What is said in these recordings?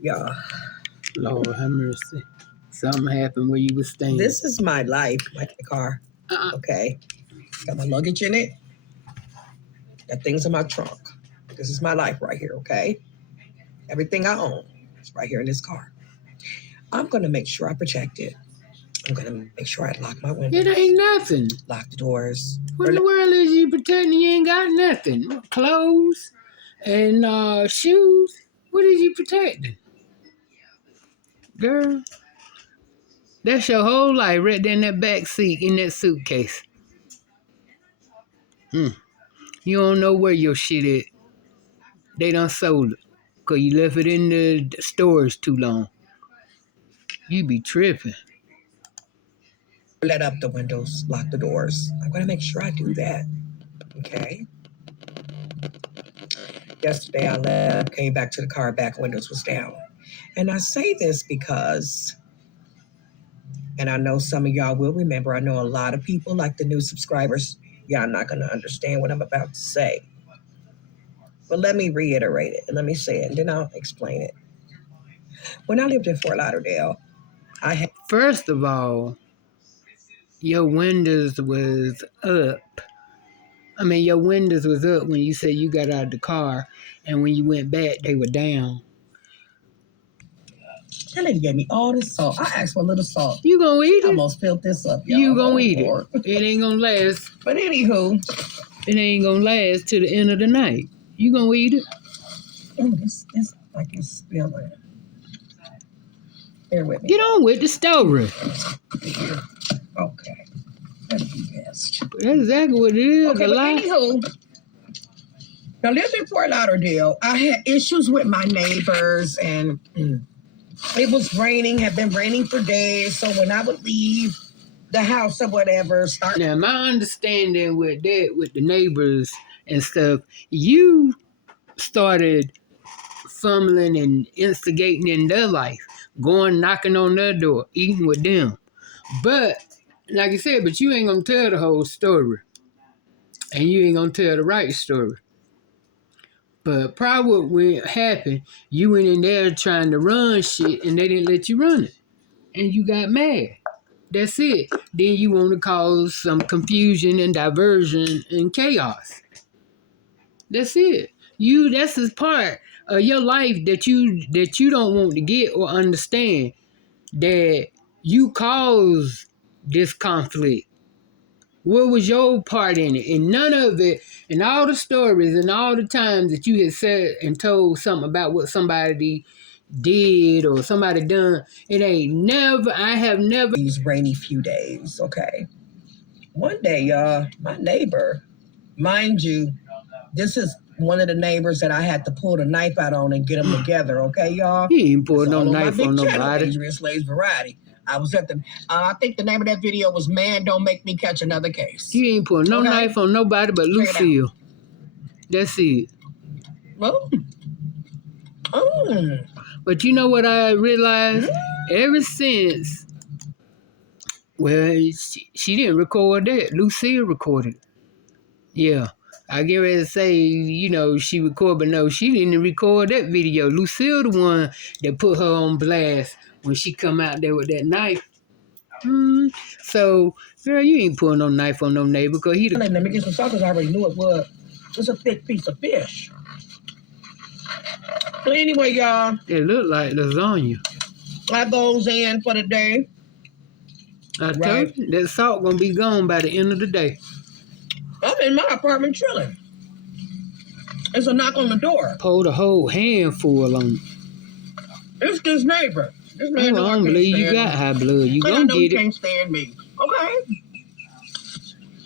Yeah. Lord have mercy. Something happened where you was staying. This is my life, my car. Okay. Got my luggage in it. Got things in my trunk. This is my life right here, okay? Everything I own is right here in this car. I'm going to make sure I protect it. I'm going to make sure I lock my windows. It ain't nothing. Lock the doors. What in the world is you pretending you ain't got nothing? Clothes and shoes? What is you protecting? Girl, that's your whole life right there in that back seat in that suitcase. You don't know where your shit is. They done sold it because you left it in the stores too long. You be tripping. Let up the windows, lock the doors. I'm going to make sure I do that. Okay? Yesterday I left, came back to the car, back windows was down. And I say this because, and I know some of y'all will remember, I know a lot of people, like the new subscribers, y'all not going to understand what I'm about to say. But let me reiterate it, and let me say it, and then I'll explain it. When I lived in Fort Lauderdale, I had... First of all, your windows was up. Your windows was up when you said you got out of the car, and when you went back, they were down. That lady gave me all this salt. I asked for a little salt. You gonna eat it? I almost filled this up, y'all. You gonna eat it. It ain't gonna last. But anywho. It ain't gonna last till the end of the night. You gonna eat it? Oh, this like it's spilling. Bear with me. Get on with the story. Okay. That'd be best. That's exactly what it is. Okay, but anywho, I lived in Fort Lauderdale. I had issues with my neighbors, and it was raining, had been raining for days. So when I would leave the house or whatever, Now, my understanding with that, with the neighbors and stuff, you started fumbling and instigating in their life, going knocking on their door, eating with them. But, like I said, but you ain't gonna tell the whole story. And you ain't gonna tell the right story. But probably what happened, you went in there trying to run shit and they didn't let you run it. And you got mad. That's it. Then you want to cause some confusion and diversion and chaos. That's it. That's the part of your life that you don't want to get or understand, that you caused this conflict. What was your part in it? And none of it, and all the stories and all the times that you had said and told something about what somebody did or somebody done, I have never. These rainy few days, okay? One day, my neighbor, mind you, this is one of the neighbors that I had to pull the knife out on and get them together, okay, y'all? He ain't pulling no knife on nobody. Adrian Slade's Variety. I was at I think the name of that video was Man Don't Make Me Catch Another Case. He ain't pulling no knife on nobody but Lucille. That's it. Well, But you know what I realized? Ever since, well, she didn't record that. Lucille recorded it. Yeah. I get ready to say, she recorded, but no, she didn't record that video. Lucille the one that put her on blast when she come out there with that knife. So, girl, you ain't pulling no knife on no neighbor because he... Let me get some salt because I already knew it was. It's a thick piece of fish. But anyway, y'all. It looked like lasagna. That goes in for the day. I told you, that salt gonna be gone by the end of the day. I'm in my apartment chilling. It's a knock on the door. Pour the whole handful on it. It's this neighbor. This man I don't believe you got high blood. You gonna get it. He can't stand me. Okay?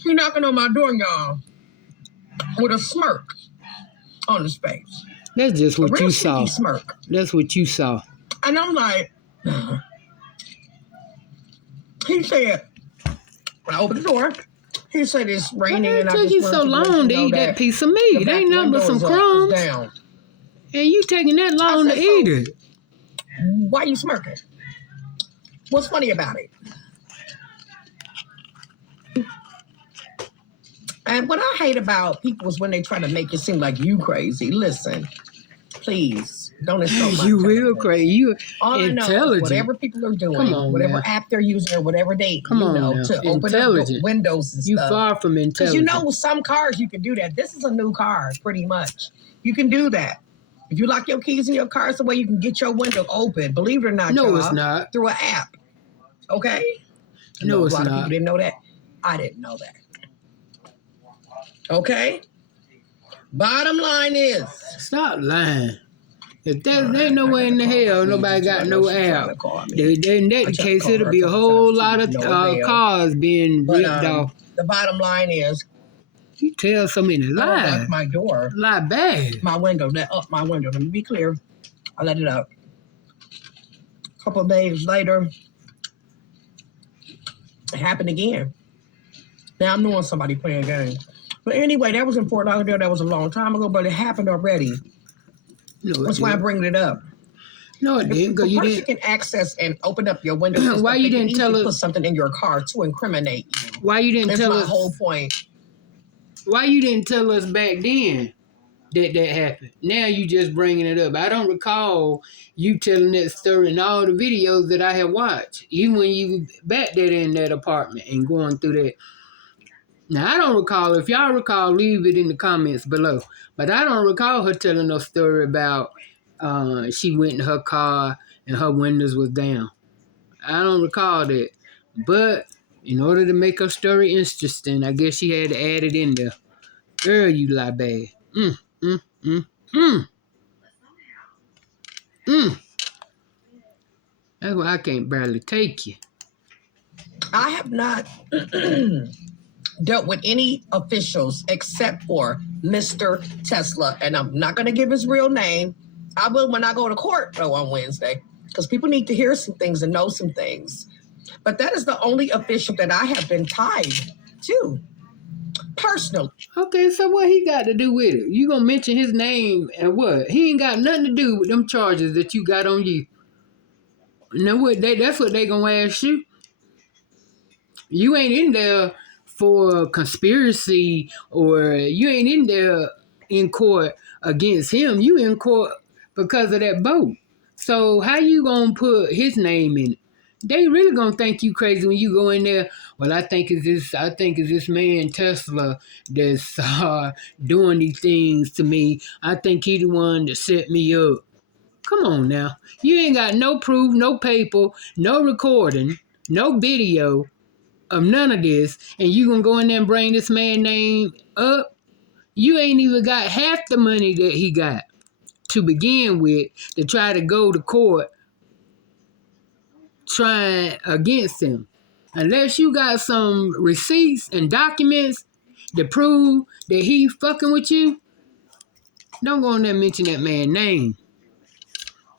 He knocking on my door, y'all, with a smirk on his face. That's just what you saw. Smirk. That's what you saw. And I'm like, he said, when I opened the door, he said it's raining. It took you so long to eat that piece of meat. It ain't nothing but some crumbs. And you taking that long to eat it. Why you smirking? What's funny about it? And what I hate about people is when they try to make it seem like you crazy. Listen, please. Don't insult my You real intelligence. crazy. You All I know is intelligent. whatever people are Come doing, on whatever now. app they're using or whatever they, Come on now. to open up Intelligent. windows and You stuff. far from Because intelligent. with some cars you can do that. This is a new car, pretty much. You can do that. If you lock your keys in your car, it's the way you can get your window open. Believe it or not, No, y'all, it's not. through an app. Okay? No, it's a lot of not. people didn't know that. I didn't know that. Okay? Bottom line is. Stop lying. If there ain't no way in the hell nobody got no app, in that case it'll be a whole lot of cars being ripped off. The bottom line is, you tell so many I lies. don't lock my door. Lie bad. My window. Let up my window. Let me be clear. I let it up. A couple of days later, it happened again. Now I'm knowing somebody playing games. But anyway, that was in Fort Lauderdale. That was a long time ago, but it happened already. No, That's why I'm bringing it up. No, it didn't. The person can access and open up your window. Why you didn't tell us? Put something in your car to incriminate you. Why you didn't tell us? That's my whole point. Why you didn't tell us back then that happened? Now you just bringing it up. I don't recall you telling that story in all the videos that I have watched, even when you back there in that apartment and going through that. Now, I don't recall. If y'all recall, leave it in the comments below. But I don't recall her telling no story about she went in her car and her windows was down. I don't recall that. But in order to make her story interesting, I guess she had to add it in there. Girl, you lie bad. That's why I can't barely take you. I have not dealt with any officials except for Mr. Tesla, and I'm not going to give his real name. I will when I go to court, though, on Wednesday, because people need to hear some things and know some things. But that is the only official that I have been tied to, personally. Okay, so what he got to do with it? You going to mention his name and what? He ain't got nothing to do with them charges that you got on you. Now what? That's what they going to ask you. You ain't in there for conspiracy, or you ain't in there in court against him. You in court because of that boat. So how you gonna put his name in it? They really gonna think you crazy when you go in there. Well, I think it's this man Tesla that's doing these things to me. I think he the one that set me up. Come on now. You ain't got no proof, no paper, no recording, no video of none of this, and you gonna go in there and bring this man name up? You ain't even got half the money that he got to begin with to try to go to court trying against him. Unless you got some receipts and documents to prove that he fucking with you, don't go in there and mention that man's name.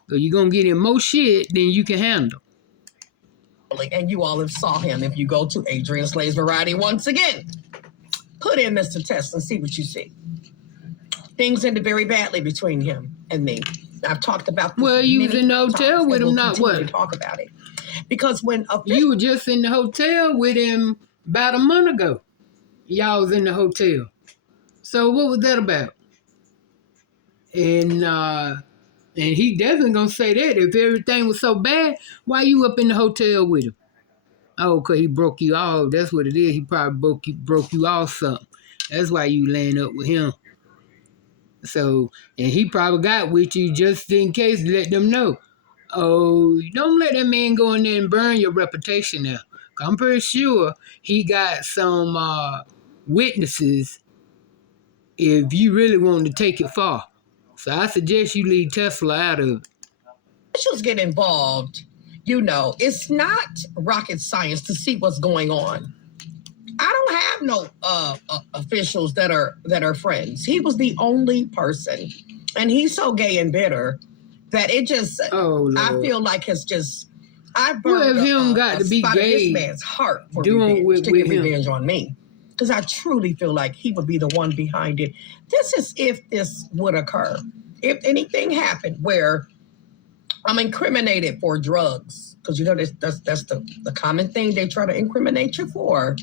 Or you're gonna get him more shit than you can handle. And you all have saw him if you go to Adrian Slay's Variety once again. Put in Mr. Test and see what you see. Things ended very badly between him and me. I've talked about this. Well, you was in the hotel with him, not what? Talk about it. Because when you were just in the hotel with him about a month ago. Y'all was in the hotel. So what was that about? And he definitely gonna say that. If everything was so bad, why you up in the hotel with him? Oh, because he broke you off. That's what it is. He probably broke you off something. That's why you laying up with him. So, and he probably got with you just in case to let them know. Oh, don't let that man go in there and burn your reputation now. I'm pretty sure he got some witnesses if you really want to take it far. So I suggest you leave Tesla out of it. Officials get involved. It's not rocket science to see what's going on. I don't have no officials that are friends. He was the only person, and he's so gay and bitter that it just. I feel like it's just. I burned him got to be gay. This man's heart for revenge, to get revenge on me, because I truly feel like he would be the one behind it. This is if this would occur. If anything happened where I'm incriminated for drugs, because that's the common thing they try to incriminate you for.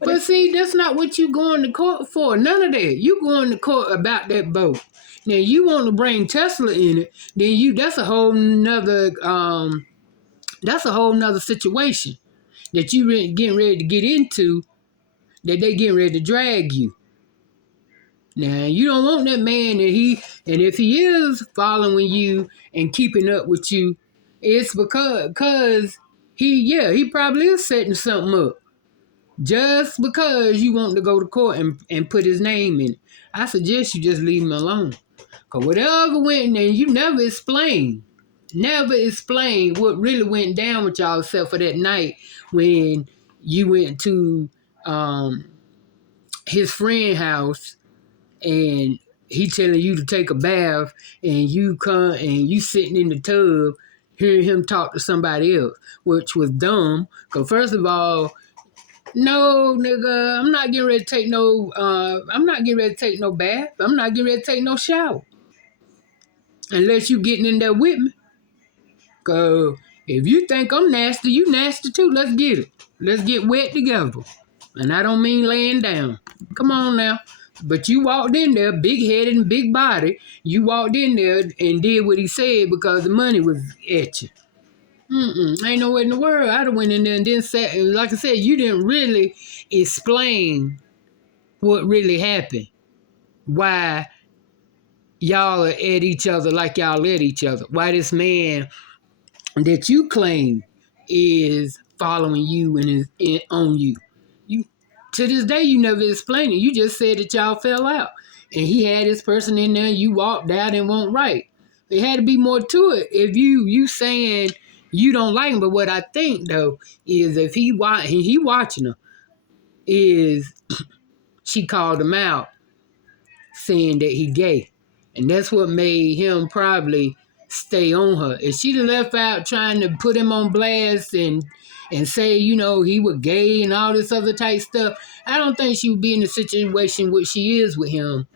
But see, that's not what you going to court for. None of that. You going to court about that boat. Now you want to bring Tesla in it, then that's a whole nother situation that you getting ready to get into, that they getting ready to drag you. Now you don't want that man and if he is following you and keeping up with you, it's because he probably is setting something up. Just because you want to go to court and put his name in it. I suggest you just leave him alone. Because whatever went, and you never explained what really went down with y'all except for that night when you went to his friend's house and he telling you to take a bath and you come and you sitting in the tub hearing him talk to somebody else, which was dumb. Because first of all, no, nigga, I'm not getting ready to take no bath. I'm not getting ready to take no shower. Unless you getting in there with me. Cause if you think I'm nasty, you nasty too. Let's get it. Let's get wet together. And I don't mean laying down. Come on now. But you walked in there, big headed and big body. You walked in there and did what he said because the money was at you. Ain't no way in the world. I'd have went in there and then said, like I said, you didn't really explain what really happened. Why y'all are at each other like y'all at each other. Why this man that you claim is following you and is on you. You to this day you never explained it. You just said that y'all fell out. And he had this person in there, you walked out and won't right. There had to be more to it. If you saying you don't like him, but what I think though is if he watching her, is she called him out saying that he gay. And that's what made him probably stay on her. If she'd have left out trying to put him on blast and say, he was gay and all this other type stuff, I don't think she would be in the situation where she is with him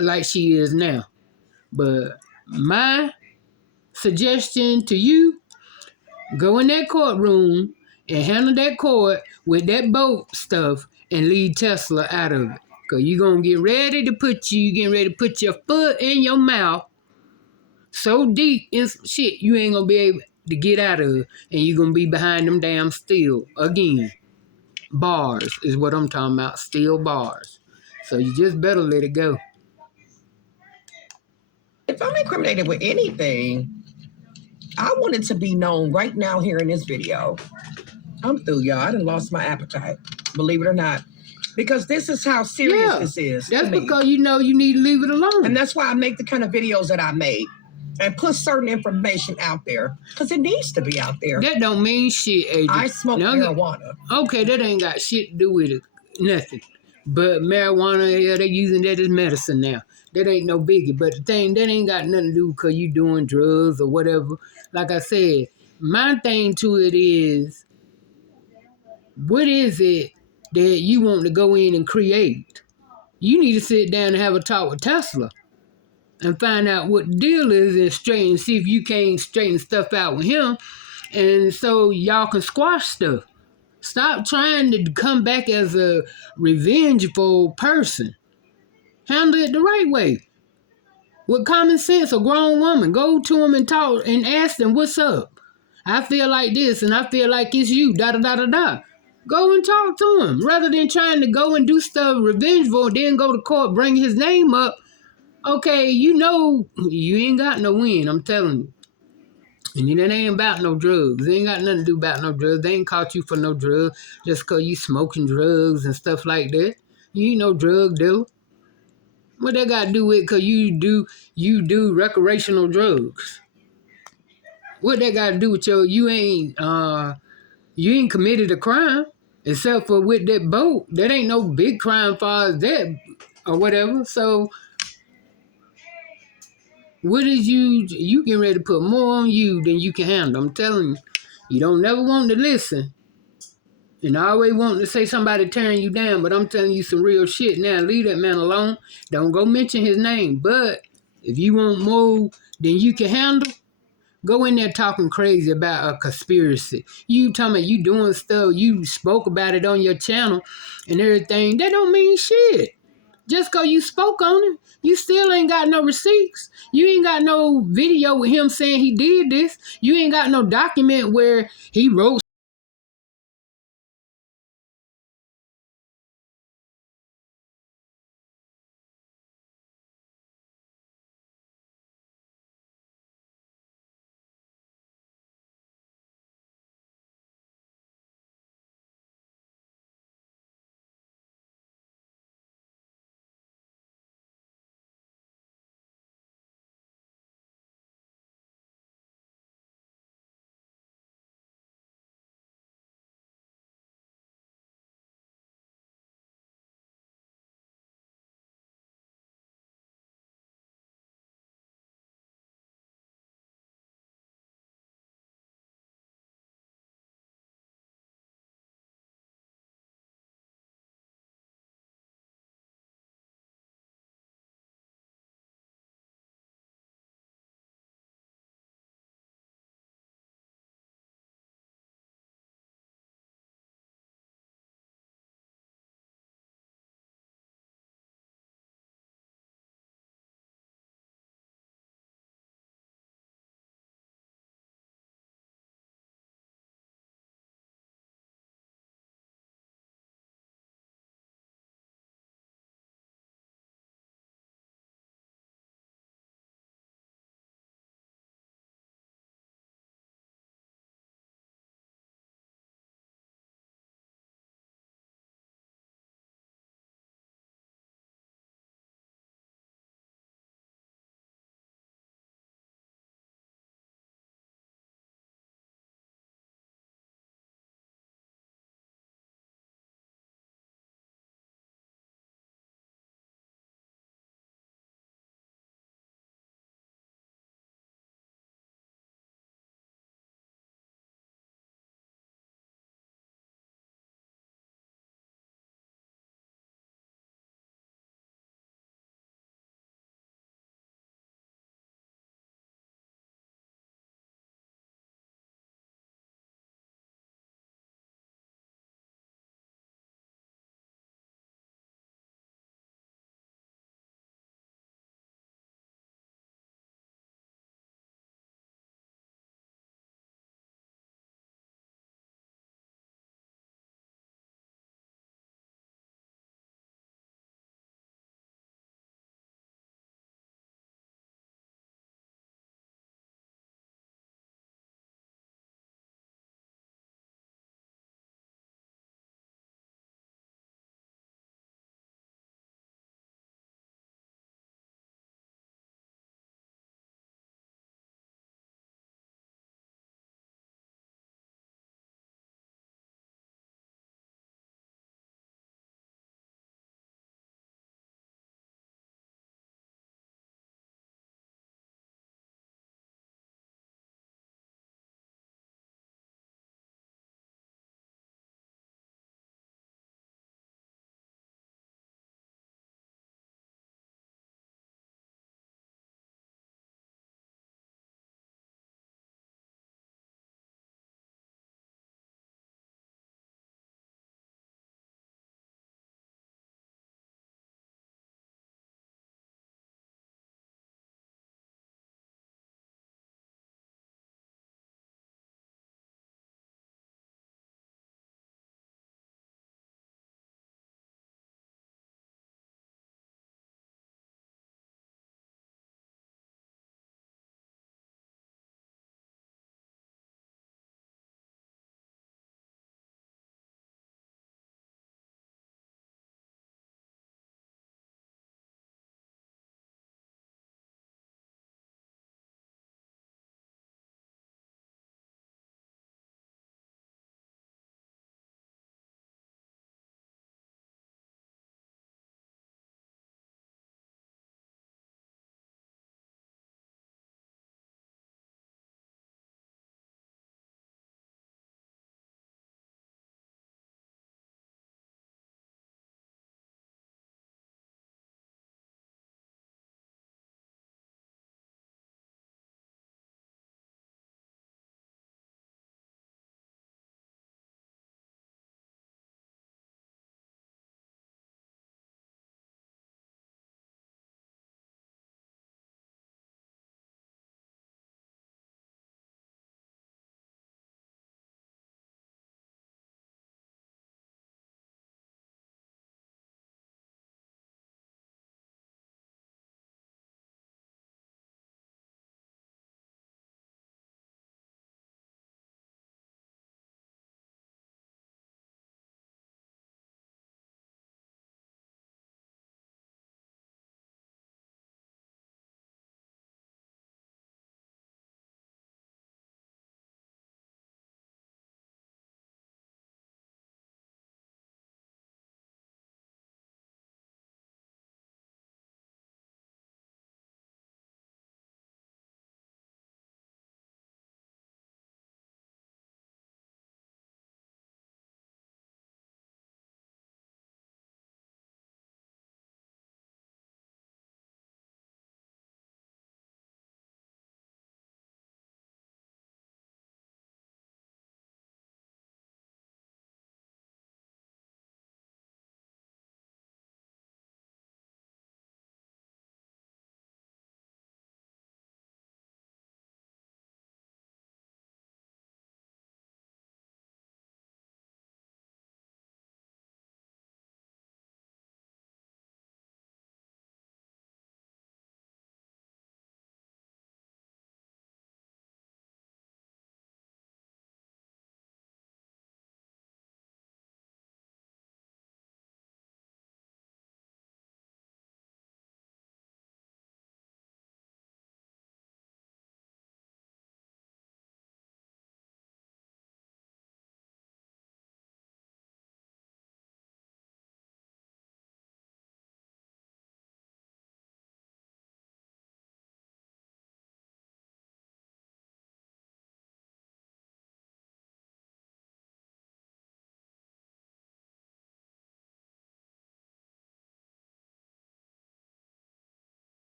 like she is now. But my suggestion to you, go in that courtroom and handle that court with that boat stuff and leave Tesla out of it. Because you're going to get ready to put your foot in your mouth so deep in some shit you ain't going to be able to get out of it. And you're going to be behind them damn steel again. Bars is what I'm talking about. Steel bars. So you just better let it go. If I'm incriminated with anything, I want it to be known right now here in this video. I'm through, y'all. I done lost my appetite, believe it or not. Because this is how serious this is. That's because you need to leave it alone. And that's why I make the kind of videos that I make and put certain information out there. Because it needs to be out there. That don't mean shit, Adrian. I smoke marijuana. Okay, that ain't got shit to do with it. Nothing. But marijuana, they're using that as medicine now. That ain't no biggie. But the thing, that ain't got nothing to do because you doing drugs or whatever. Like I said, my thing to it is, what is it that you want to go in and create? You need to sit down and have a talk with Tesla and find out what the deal is and see if you can't straighten stuff out with him, and so y'all can squash stuff. Stop trying to come back as a revengeful person. Handle it the right way. With common sense, a grown woman, go to him and talk and ask them, what's up? I feel like this and I feel like it's you, da-da-da-da-da. Go and talk to him rather than trying to go and do stuff revengeful and then go to court, bring his name up. Okay, you ain't got no win, I'm telling you. And that ain't about no drugs. It ain't got nothing to do about no drugs. They ain't caught you for no drugs just because you smoking drugs and stuff like that. You ain't no drug dealer. What that got to do with because you do recreational drugs? What that got to do with you ain't committed a crime except for with that boat. That ain't no big crime far as that or whatever. So what is you getting ready to put more on you than you can handle? I'm telling you, you don't never want to listen. And I always want to say somebody tearing you down, but I'm telling you some real shit now. Leave that man alone. Don't go mention his name. But if you want more than you can handle, go in there talking crazy about a conspiracy. You talking about you doing stuff, you spoke about it on your channel and everything. That don't mean shit. Just because you spoke on it, you still ain't got no receipts. You ain't got no video with him saying he did this. You ain't got no document where he wrote